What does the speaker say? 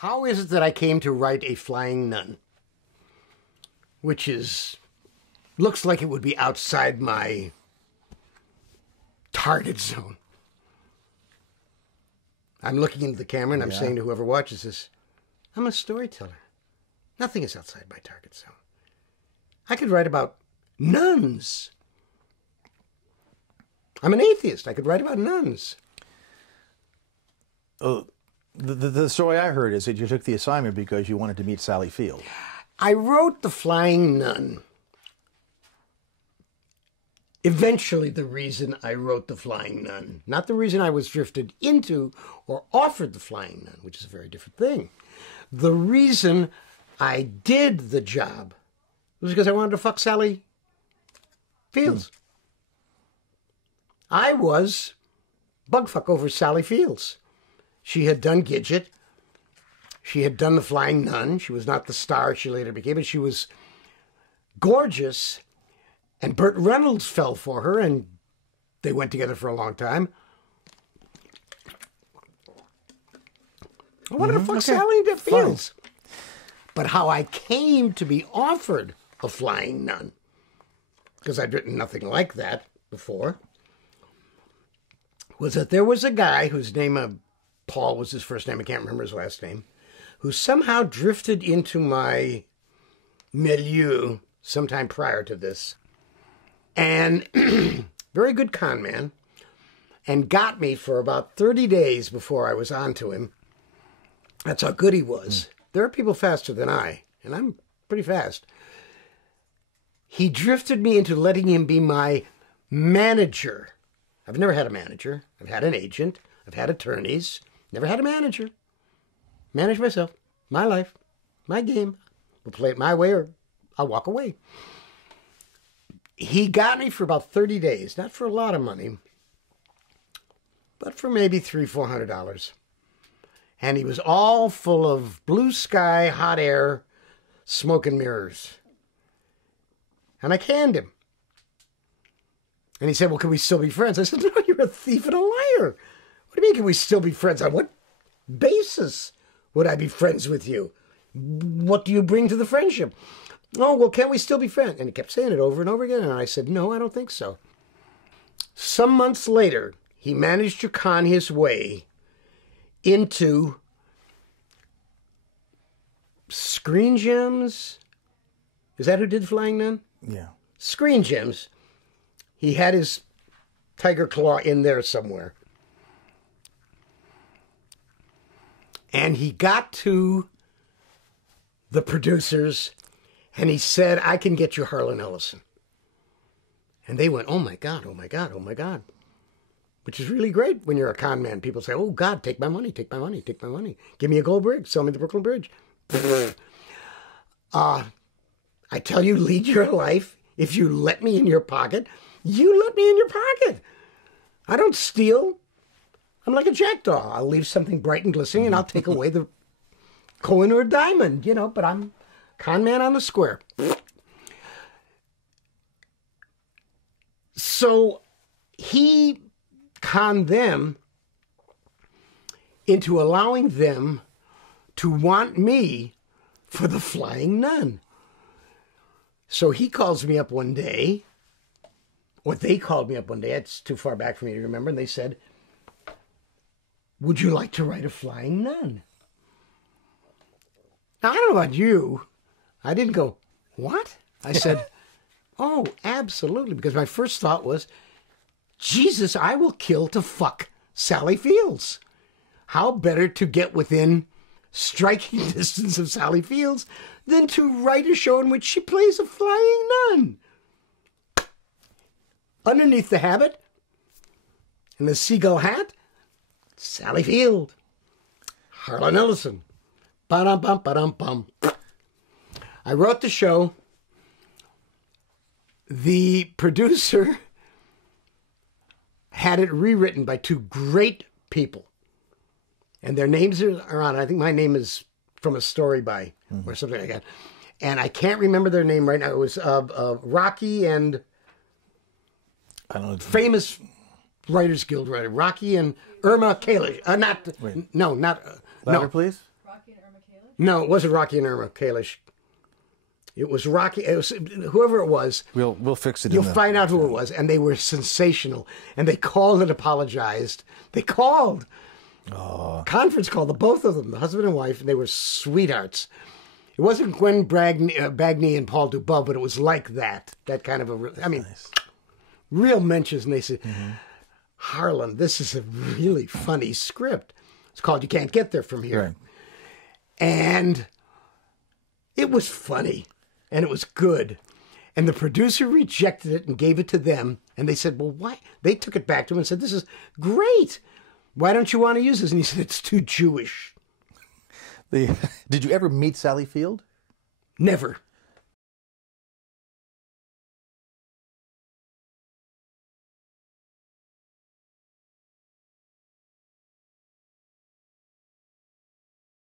How is it that I came to write a Flying Nun? Which looks like it would be outside my target zone. I'm looking into the camera and I'm saying to whoever watches this, I'm a storyteller. Nothing is outside my target zone. I could write about nuns. I'm an atheist. I could write about nuns. Oh, the story I heard is that you took the assignment because you wanted to meet Sally Field. I wrote The Flying Nun. Eventually, the reason I wrote The Flying Nun, not the reason I was drifted into or offered The Flying Nun, which is a very different thing. The reason I did the job was because I wanted to fuck Sally Fields. I was bugfuck over Sally Fields. She had done Gidget. She had done The Flying Nun. She was not the star she later became, but she was gorgeous. And Burt Reynolds fell for her, and they went together for a long time. I wanted to fuck Sally Fields. But how I came to be offered a Flying Nun, because I'd written nothing like that before, was that there was a guy whose name, Paul was his first name, I can't remember his last name, who somehow drifted into my milieu sometime prior to this. And very good con man, and got me for about 30 days before I was on to him. That's how good he was. There are people faster than I, and I'm pretty fast. He drifted me into letting him be my manager. I've never had a manager. I've had an agent. I've had attorneys. Never had a manager. Manage myself, my life, my game. We'll play it my way or I'll walk away. He got me for about 30 days, not for a lot of money, but for maybe $300-400. And he was all full of blue sky, hot air, smoke and mirrors. And I canned him. And he said, well, can we still be friends? I said, no, you're a thief and a liar. What do you mean, can we still be friends? On what basis would I be friends with you? What do you bring to the friendship? Oh, well, can we still be friends? And he kept saying it over and over again. And I said, no, I don't think so. Some months later, he managed to con his way into Screen Gems. Is that who did Flying Nun? Yeah. Screen Gems. He had his tiger claw in there somewhere. And he got to the producers and he said, I can get you Harlan Ellison. And they went, oh my God, oh my God, oh my God. Which is really great when you're a con man. People say, oh God, take my money, take my money, take my money. Give me a gold bridge, sell me the Brooklyn Bridge. I tell you, lead your life. If you let me in your pocket, you let me in your pocket. I don't steal. I'm like a jackdaw. I'll leave something bright and glistening and I'll take away the coin or diamond, but I'm con man on the square. So he conned them into allowing them to want me for the Flying Nun. So he calls me up one day, or they called me up one day, it's too far back for me to remember, and they said, would you like to write a Flying Nun? Now, I don't know about you. I didn't go, what? I said, oh, absolutely, because my first thought was, Jesus, I will kill to fuck Sally Fields. How better to get within striking distance of Sally Fields than to write a show in which she plays a flying nun? Underneath the habit and the seagull hat, Sally Field, Harlan Ellison. Ba-dum-bum, ba-dum-bum. I wrote the show. The producer had it rewritten by two great people. And their names are on it. I think my name is from a story by or something like that. And I can't remember their name right now. It was Rocky and I don't know. Famous Writers Guild writer. Rocky and Irma Kalish. Wait. No, not... Louder, no. please. Rocky and Irma No, it wasn't Rocky and Irma, Kalish. It was Rocky. It was whoever it was. We'll fix it. You'll find out who it was, and they were sensational. And they called and apologized. They called. Conference call, the both of them, the husband and wife, and they were sweethearts. It wasn't Gwen Bagney and Paul Dubois, but it was like that. That kind of Nice. Real mentions. And they said, Harlan, this is a really funny script. It's called You Can't Get There From Here. Right. And it was funny, and it was good. And the producer rejected it and gave it to them. And they said, well, why? They took it back to him and said, this is great. Why don't you want to use this? And he said, it's too Jewish. Did you ever meet Sally Field? Never.